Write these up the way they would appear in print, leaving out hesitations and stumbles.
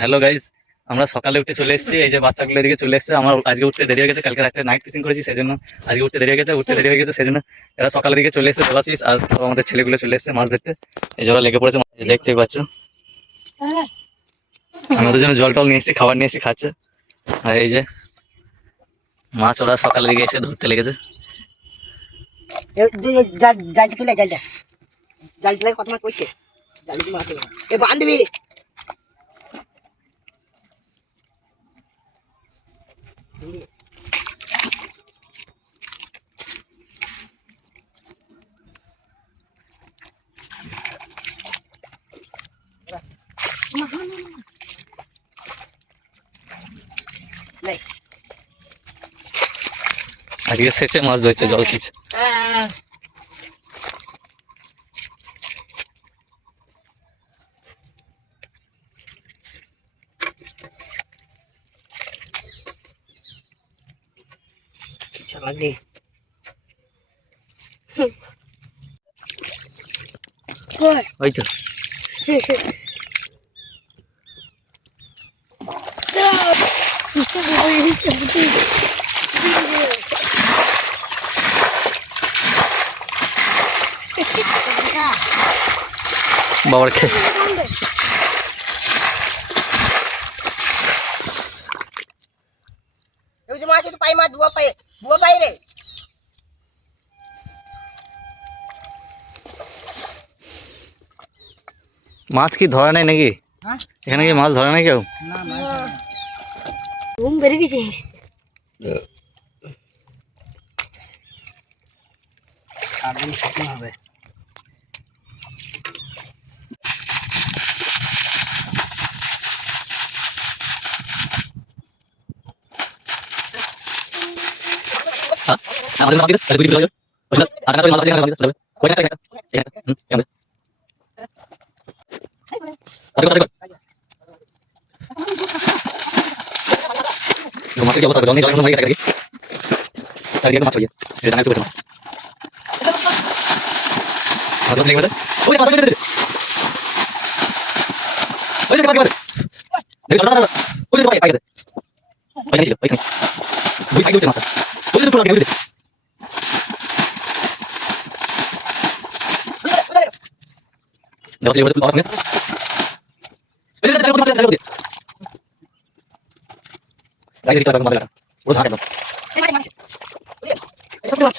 Hello guys, আমরা সকালে উঠে চলে এসেছি। এই যে বাচ্চাগুলো এদিকে চলে এসেছে। আমার আজকে উঠতে দেরি হয়ে গেছে, কালকে রাতে নাইট ফিশিং করেছি সেজন্য আজকে উঠতে দেরি হয়ে গেছে সেজন্য এরা সকালের দিকে চলে এসেছে। দেবাশিস আর সব আমাদের ছেলেগুলো চলে এসেছে মাছ ধরতে। এই জোড়া লেগে পড়েছে, দেখতেই পাচ্ছ। আমি ওদের জন্য জল টল নিয়ে এসেছি, খাবার নিয়ে এসেছি, খাচ্ছে। আর এই যে মাছ ওরা সকালের দিকে এসে ধরতে লেগেছে। জালটা তুলে জালটা কত মাছ পড়ছে জালটা মাছ এ বান্ধবী আজকে সেচে মাছ ধরছে, জল খিচ। লাগবে ওই তো বাবার খেয়ে মাছ একটু পাই মাছ বুয়া পাই রে মাছ কি ধরে নাই নাকি? এখানে কি মাছ ধরে নাই কেউ? ঘুম বেড়ে গেছে। হবে আমাদের মাছ দিতে দুই দিতে ওটা আর না মাছ দিতে হবে ওইটা এটা এটা মাছের কি অবস্থা? জল নিয়ে জল মরে গেছে নাকি? চারিদিকে মাছ হয়ে এটা না তুলেছে মাছ মাছ লেগে গেছে। ওই মাছ ধরে ওই মাছ মাছ এই দাদা দাদা ওই ভাই আগে ওইখানে ছিল ওইখানে দুই সাইডে হচ্ছে মাছ ওই তো পুরো লাগে দেওয়া ছিল বলে সঙ্গে এই যে চালু করতে চালু করতে লাগে দিতে হবে মাছ পুরো ঝাঁকে দাও ছোট মাছ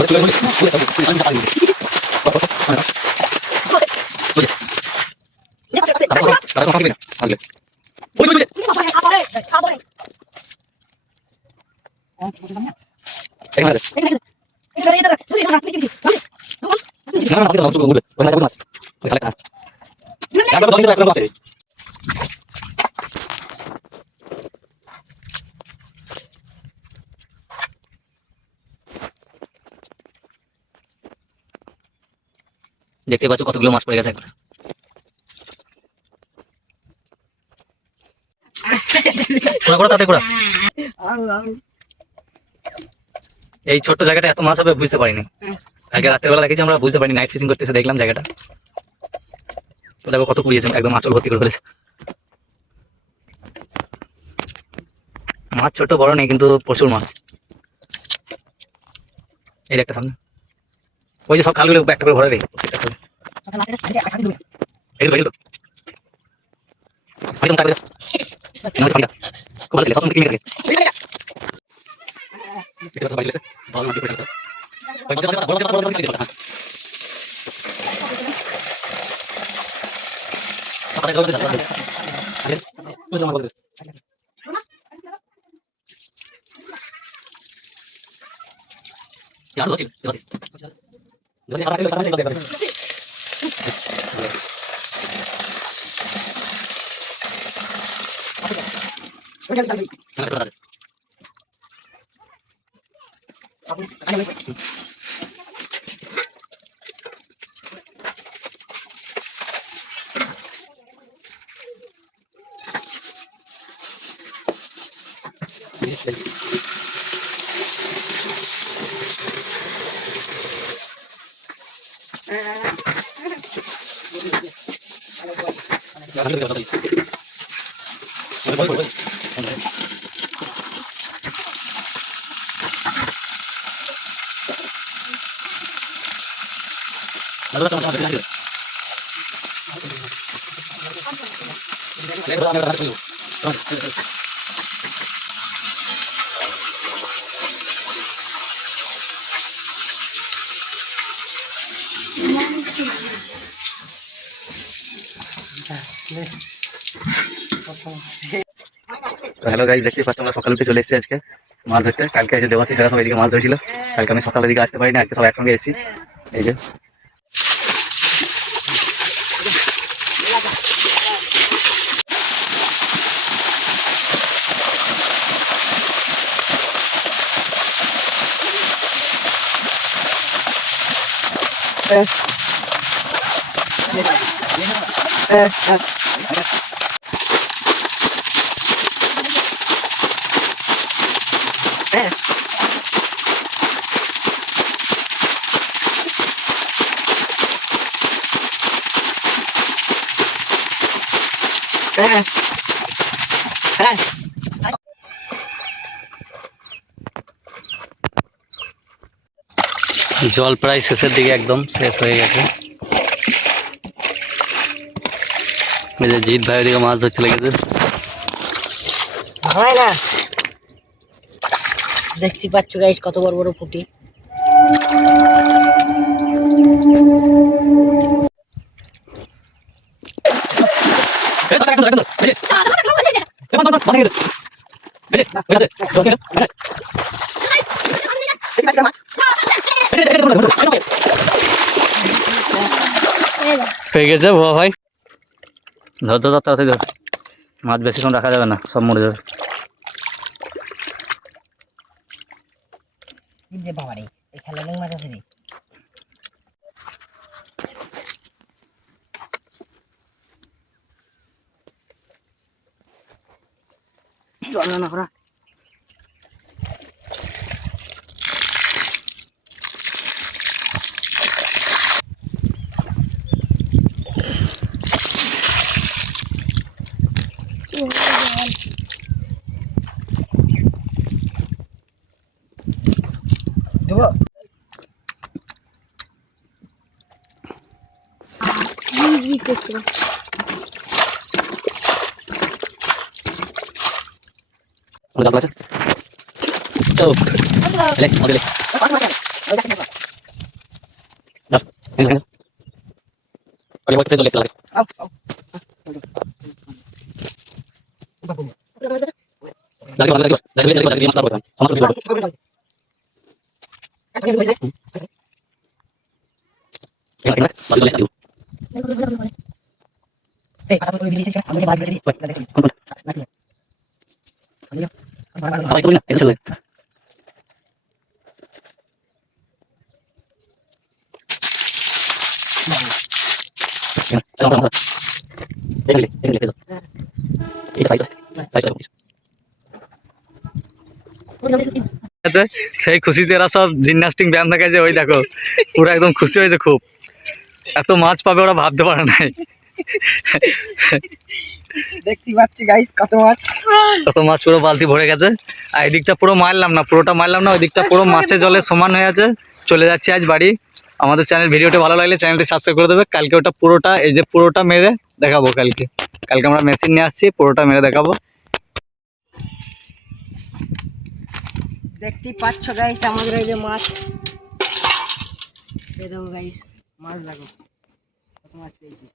ওই তুলে বলি পুরো আমি পারি দাদা তো খাবে না আগে ওই ওই এখানে না না না চুল গুলো ওই না মাছ ওই খালে না একবার দম দিতে আসলে মাছ দেখতে পাচ্ছ কতগুলো মাছ পড়ে গেছে এখন। তাতে করা এই ছোট্ট জায়গাটা এত মাছ হবে বুঝতে পারিনি। আগে রাত্রেবেলা দেখেছি আমরা, বুঝতে পারিনি। নাইট ফিশিং করতেছে দেখলাম জায়গাটা, তো দেখো কত কুড়িয়েছে, একদম আঁচল ভর্তি করে ফেলেছে। মাছ ছোট বড় নেই কিন্তু প্রচুর মাছ। এই একটা সামনে ওই যে সব খালগুলো একটা করে ভরে রে এই তো একদম টাকা খুব ভালো ছিল সব কিনে রেখে দেখতে পাচ্ছ বাড়ি গেছে ভালো মাছ পয়সা ওই মাছ বড় চালিয়ে দিতে পারে। সকালে গেলে যাবে ওই জমা বলতে यार दो दो खाना হ্যালো গাইস, দেখতে পাচ্ছ আমরা সকালে উঠে চলে এসেছি আজকে মাছ ধরতে। কালকে এসে দেওয়াশিস এরা সব এদিকে মাছ ধরেছিল, কালকে আমি সকালের দিকে আসতে পারিনি, আজকে সব একসঙ্গে এসেছি। এই যে জল প্রায় শেষের দিকে, একদম শেষ হয়ে গেছে। এই যে জিৎ ভাই ওদিকে মাছ ধরতে লেগেছে। হয় না, দেখতে পাচ্ছ গাইস কত বড় বড় পুঁটি। হয়ে গেছে বাবা ভাই, ধর ধর ধর তাড়াতাড়ি ধর, মাছ বেশিক্ষণ রাখা যাবে না, সব মরে যাবে। বাবারে এই খেলা মাছ আছে রে। চল না ওরা দেবো। চলো লে মজা লে বাস এই দেখেন আগে বলতে চলে এসে লাগে লাগে লাগে লাগে লাগে মাছ পাবো সমস্যা কি এখানে বাড়ি চলে এসে এই কথা বলে দিয়েছিস আমাদের বাড়ি চলে নাকি ভাই কই না এটা চলে দেখলে দেখলে পেছো এটা সাইজ সাইজ সেই খুশিতে এরা সব জিমন্যাস্টিক ব্যায়াম দেখাচ্ছে। ওই দেখো পুরো একদম খুশি হয়েছে খুব, এত মাছ পাবে ওরা ভাবতে পারে নাই। দেখতে পাচ্ছি গাইস কত মাছ পুরো বালতি ভরে গেছে। আর এদিকটা পুরো মারলাম না, পুরোটা মারলাম না, ওই দিকটা পুরো মাছে জলে সমান হয়ে আছে। চলে যাচ্ছি আজ বাড়ি। আমাদের চ্যানেল ভিডিওটা ভালো লাগলে চ্যানেলটি সাবস্ক্রাইব করে দেবে। কালকে ওটা পুরোটা, এই যে পুরোটা মেরে দেখাবো। কালকে আমরা মেশিন নিয়ে আসছি, পুরোটা মেরে দেখাবো। দেখতে পাচ্ছ গাইস আমাদের এই যে মাছ, এই দেখো গাইস মাছ দেখো কত মাছ পেয়েছি।